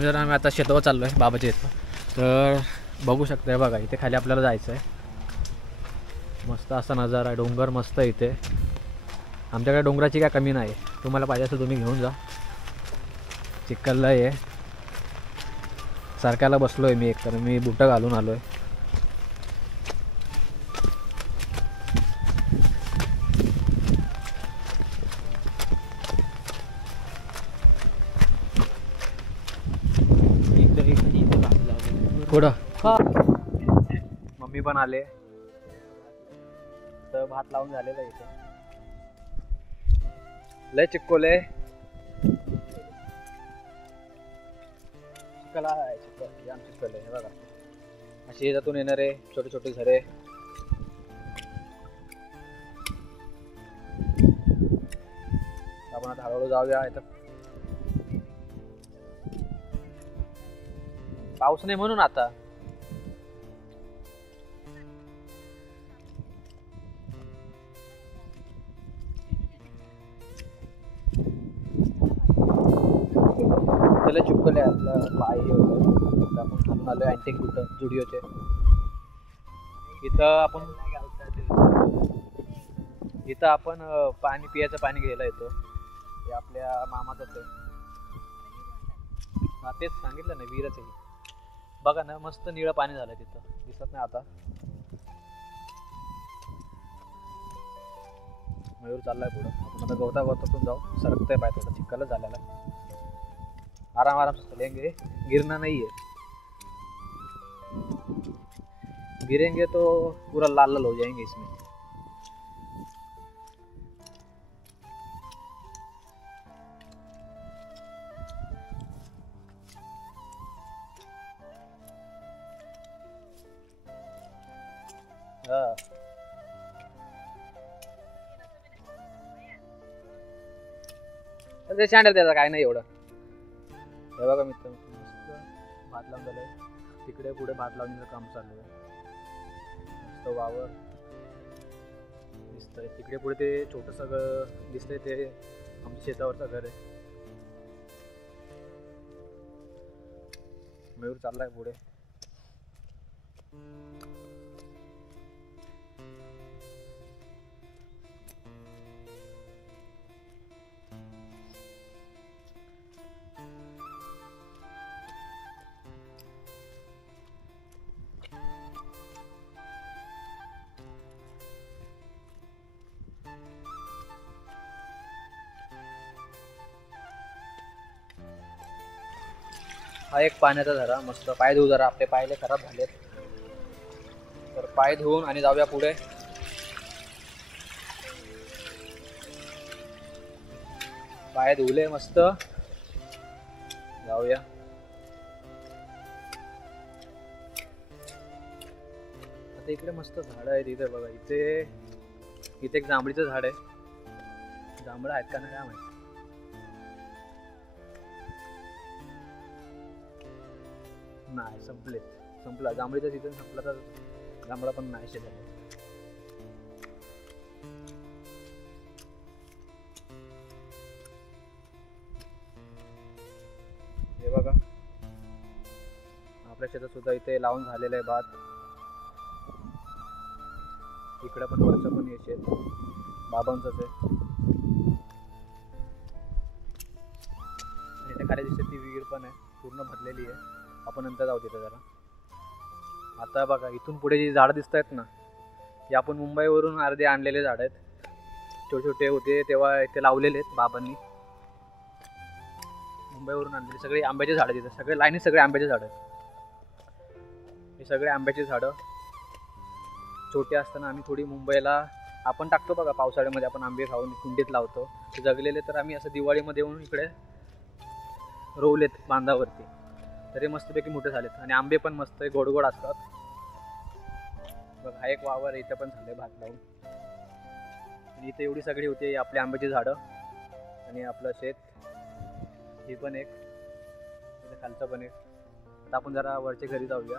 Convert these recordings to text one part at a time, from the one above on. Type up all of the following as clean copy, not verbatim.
जर आम्ही आता शेतावर चाललो आहे बाबाच्या इथं, तर बघू शकता बघा इथे खाली आपल्याला जायचं आहे. मस्त असा नजारा आहे, डोंगर मस्त आहे इथे. आमच्याकडे डोंगराची काय कमी नाही, तुम्हाला पाहिजे असेल तुम्ही घेऊन जा. चिखलला आहे, सारख्याला बसलो आहे मी, एक तर मी बुटं घालून आलो आहे. पुढं मम्मी पण आले, तर भात लावून झालेला इथं. लय चिक्कोले चिखल आहे, चिखल आमची चिखल आहे बघा. अशी याच्यातून येणारे छोटे छोटे झरे. आपण आता हळूहळू जाऊया. इथं पाऊस नाही म्हणून आता त्याला चुकले आपलं पाय हे होतं. आपण खालून आलोय अँटिक जुडिओचे. इथं आपण पाणी पियाचं पाणी घ्यायला येतो. हे आपल्या मामाचंच आहे. हा तेच सांगितलं ना, विहीरच आहे बघा ना. मस्त निळं पाणी झालं तिथं, दिसत नाही आता. मयूर चाललाय पुढं. आपण आता गवतातून जाऊ. सरकतंय पाय, थोडं चिखलच झालेला. आराम आराम से चलेंगे, गिरना नहीं है. गिरेंगे तो पूरा लाल लाल हो जाएंगे इसमें. हाँ ते शँडल त्याचा काय नाही एवढं. हे बघा मित्र, मस्त भात लावून झालंय. तिकडे पुढे भात लावण्याचं काम चालू आहे. मस्त वावर दिसतंय. तिकडे पुढे ते छोटंसं दिसतंय, ते आमच्या शेतावरचं घर आहे. मयूर चाललाय पुढे. हा एक पाण्याचा झरा. मस्त पाय धुवू जरा, आपले पायले खराब झालेत. तर पाय धुवून आणि जाऊया पुढे. पाय धुवले मस्त, जाऊया. आता इकडे मस्त झाड आहे तिथे बघा. इथे एक जांभळीचं झाड आहे. जांभळं आहेत का नाही काय माहिती. नाही, संपला जांभळीचा सीझन संपला, तर जांभळा पण नाही शेतात. हे बघा आपल्या शेतात सुद्धा इथे लावून झालेलं आहे भात. इकडे पण वरचं पण हे शेत बाबांचंच आहे. इथे खाली दिसते ती विहीर पण आहे, पूर्ण भरलेली आहे. आपण नंतर जाऊ तिथं जरा. आता बघा इथून पुढे जी झाडं दिसत आहेत ना, हे आपण मुंबईवरून अर्धे आणलेले झाड आहेत. छोटे छोटे होते तेव्हा इथे लावलेले आहेत बाबांनी. मुंबईवरून आणलेले सगळे आंब्याचे झाडं तिथे, सगळे लाईनीत सगळे आंब्याचे झाडं आहेत. हे सगळे आंब्याचे झाडं. छोटे असताना आम्ही थोडी मुंबईला आपण टाकतो बघा, पावसाळ्यामध्ये आपण आंबे खाऊन कुंडीत लावतो. ते जगलेले तर आम्ही असं दिवाळीमध्ये येऊन इकडे रोवलेत बांधावरती. तरी मस्तपैकी मोठे झालेत. आणि आंबे पण मस्त गोड गोड असतात बघ. हा एक वावर इथं पण झाले भात लावून. आणि इथे एवढी सगळी होती आपली आंब्याची झाडं आणि आपलं शेत. हे पण एक, खालचं पण एक. आता आपण जरा वरच्या घरी जाऊया.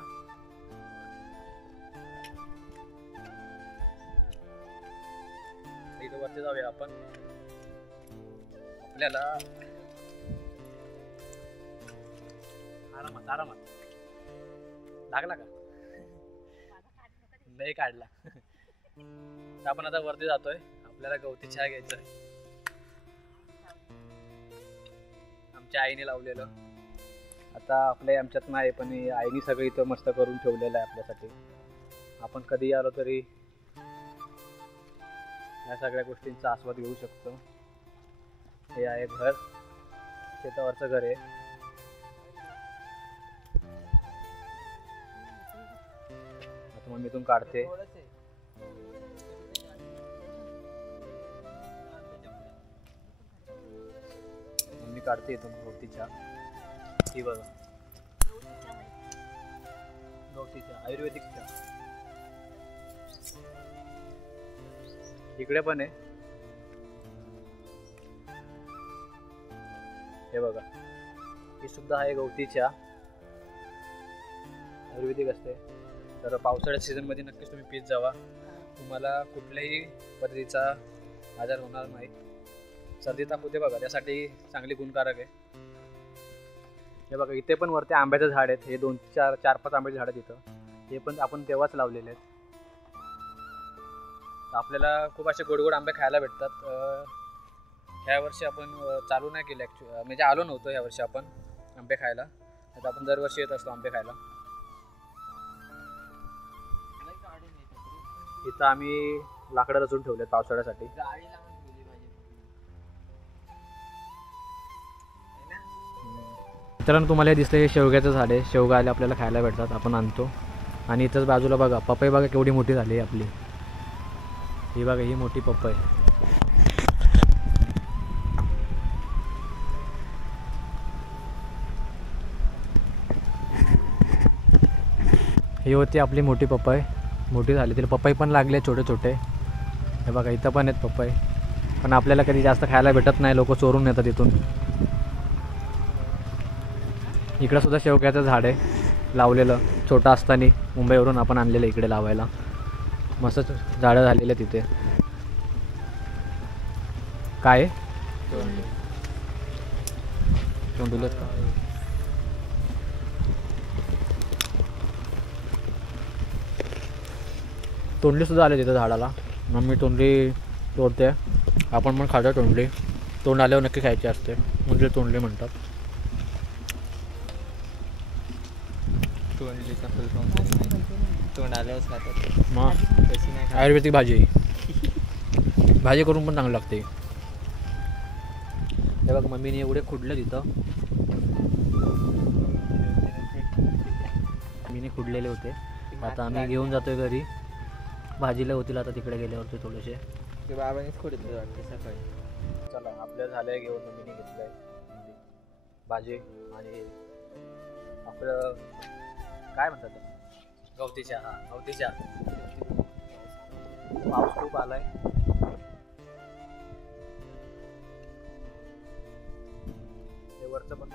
इथं वरती जाऊया आपण. आपल्याला आरामात आरामात. लागला का? नाही काढला. आपण आता वरती जातोय, आपल्याला गवती चहा घ्यायचा आहे. आमच्या आईने लावलेलं. आता आपल्या आमच्यात नाही, पण आईने सगळं इथं मस्त करून ठेवलेलं आहे आपल्यासाठी. आपण कधी आलो तरी या सगळ्या गोष्टींचा आस्वाद घेऊ शकतो. हे आहे घर, शेतावरचं घर आहे. आता मम्मी इथून काढते. मम्मी काढते इथून गवती चहा. ही बघा, गवती चहा, आयुर्वेदिक चहा. इकडे पण आहे, हे बघा, ही सुद्धा आहे गवती चहा, आयुर्वेदिक असते. तर पावसाळ्याच्या सीझनमध्ये नक्कीच तुम्ही पीत जावा. तुम्हाला कुठल्याही पद्धतीचा आजार होणार नाही. सर्दी ताप होते बघा, त्यासाठी चांगली गुणकारक आहे. हे बघा, इथे पण वरती आंब्याचं झाड आहेत. हे 2-4-5 आंब्याचे झाड आहेत इथं. हे पण आपण तेव्हाच लावलेले आहेत. आपल्याला खूप असे गोड गोड आंबे खायला भेटतात. ह्या वर्षी आपण चालू नाही केलं ॲक्च्युअली, म्हणजे आलो नव्हतो ह्या वर्षी आपण आंबे खायला. आता आपण दरवर्षी येत असतो आंबे खायला. इथं आम्ही लाकडं रचून ठेवलेत पावसाळ्यासाठी. मित्रांनो, तुम्हाला हे दिसतं, हे शेवग्याचं झाड आहे. शेवगा आले आपल्याला खायला भेटतात, आपण आणतो. आणि इथंच बाजूला बघा, पपई बघा केवढी मोठी झाली आहे आपली. ही बघा, ही मोठी पपई. ही होती आपली मोठी पपई, मोठी झाली. तिला पपई पण लागले छोटे छोटे. हे बघा, इथं पण आहेत पपई, पण आपल्याला कधी जास्त खायला भेटत नाही, लोक चोरून नेतात इथून. इकडं सुद्धा शेवग्याचं झाड आहे लावलेलं, छोटं असताना मुंबईवरून आपण आणलेलं इकडे लावायला. मस्त झाडं झालेलं तिथे. काय तोंडुलत का? तोंडली सुद्धा आले तिथं झाडाला. मम्मी तोंडली तोडते, आपण पण खातो तोंडली. तोंड आल्यावर नक्की खायची असते, म्हणजे तोंडली म्हणतात. तोंड आल्यावर खातात. मग आयुर्वेदिक भाजी करून पण चांगली लागते. हे बघ, मम्मीने एवढे खुडलं तिथं, मम्मीने खुडलेले होते. आता आम्ही घेऊन जातोय घरी. भाजीला होतील आता तिकडे गेल्यावरती थोडेसे. ते बाबानेच खोडले वाटते सकाळी. चला, आपल्या झालंय घेऊन. मम्मीने घेतलंय भाजी आणि आपलं काय म्हणतात गवती चहा. हा, गवती चहा. पाऊस खूप आलाय. हे वरचं पण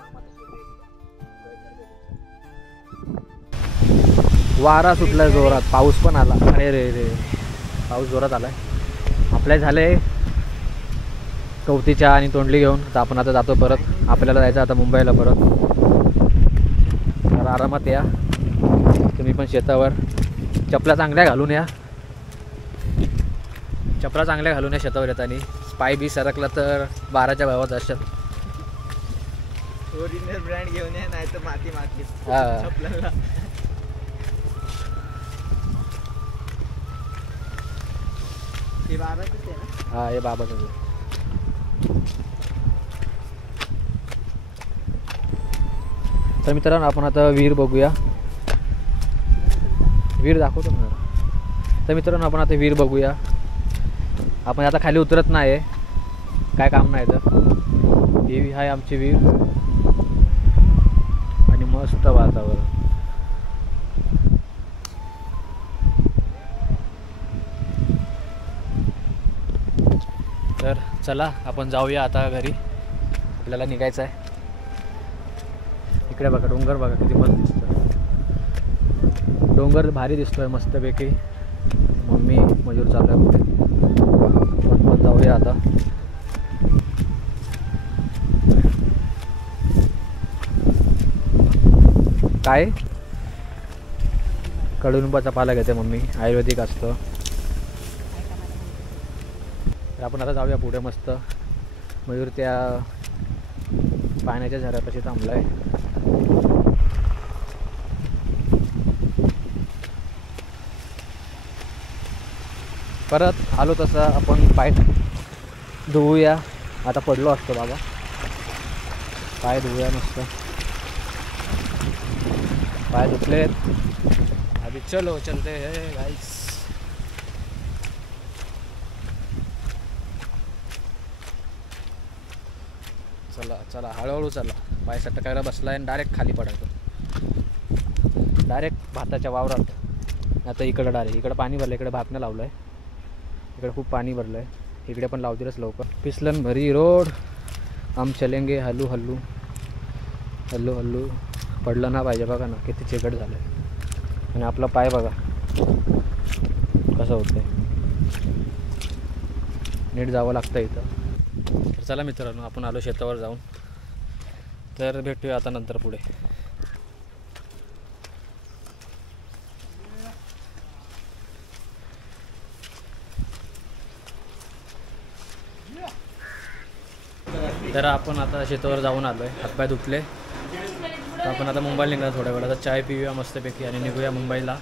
वारा सुटलाय जोरात, पाऊस पण आला. अरे रे रे, पाऊस जोरात आलाय. आपल्या झालंय गवती चहा आणि तोंडली घेऊन. तर आपण आता जातो परत. आपल्याला जायचं आता मुंबईला परत. तर आरामात या तुम्ही पण शेतावर. चपला चांगल्या घालून या, चपला चांगल्या घालून या शेतावर येताना. पाय बी सरकला तर 12च्या भावात असेल. ओरिजिनल ब्रँड घेऊन या, नाही तर माती माती. हा, हे बाबाच आहे ना? हा, हे बाबाच आहे. तर मित्रांनो, आपण आता विहीर बघूया. विहीर दाखवतो ना. तर मित्रांनो, आपण आता विहीर बघूया. आपण आता खाली उतरत नाही, काय काम नाही. तर ही आहे आमची विहीर आणि मस्त वातावरण. तर चला, आपण जाऊया आता घरी. आपल्याला निघायचं आहे. इकडे बघा, डोंगर बघा किती मस्त दिसतोय. डोंगर भारी दिसतोय मस्तपैकी. मम्मी मजूर चालू आहे कुठे. आपण जाऊया आता. काय कडुलिंबाचा पाला घेते मम्मी, आयुर्वेदिक असतो. तर आपण आता जाऊया पुढे. मस्त मयूर त्या पाण्याच्या झऱ्यापाशी थांबलाय. परत आलो तसं आपण पाय धुवूया. आता पडलो असतो बाबा, पाय धुवूया मस्त. पाय धुतलेत, अभी चलो चलते हैं गाइस. चला चला हळूहळू चला. पाय सटकायला बसला आहे आणि डायरेक्ट खाली पडायचं, डायरेक्ट भाताच्या वावरात. आता इकडं डायरेक्ट इकडं पाणी भरलं, इकडे भात नाही लावलं आहे, इकडे खूप पाणी भरलं आहे. इकडे पण लावतीलच लवकर. फिसलन भरी रोड, हम चलेंगे हल्लू हल्लू हल्लू हल्लू. पडलं ना पाहिजे बघा ना, किती चिकट झालं आहे. आणि आपला पाय बघा कसं होतं, नीट जावं लागतं इथं. तर चला मित्रांनो, आपण आलो शेतावर जाऊन. तर भेटूया आता नंतर पुढे. तर आपण आता शेतावर जाऊन आलो आहे, हातपाय धुतले. तर आपण आता मुंबईला निघणार थोड्या वेळात. चाय पिऊया मस्तपैकी आणि निघूया मुंबईला.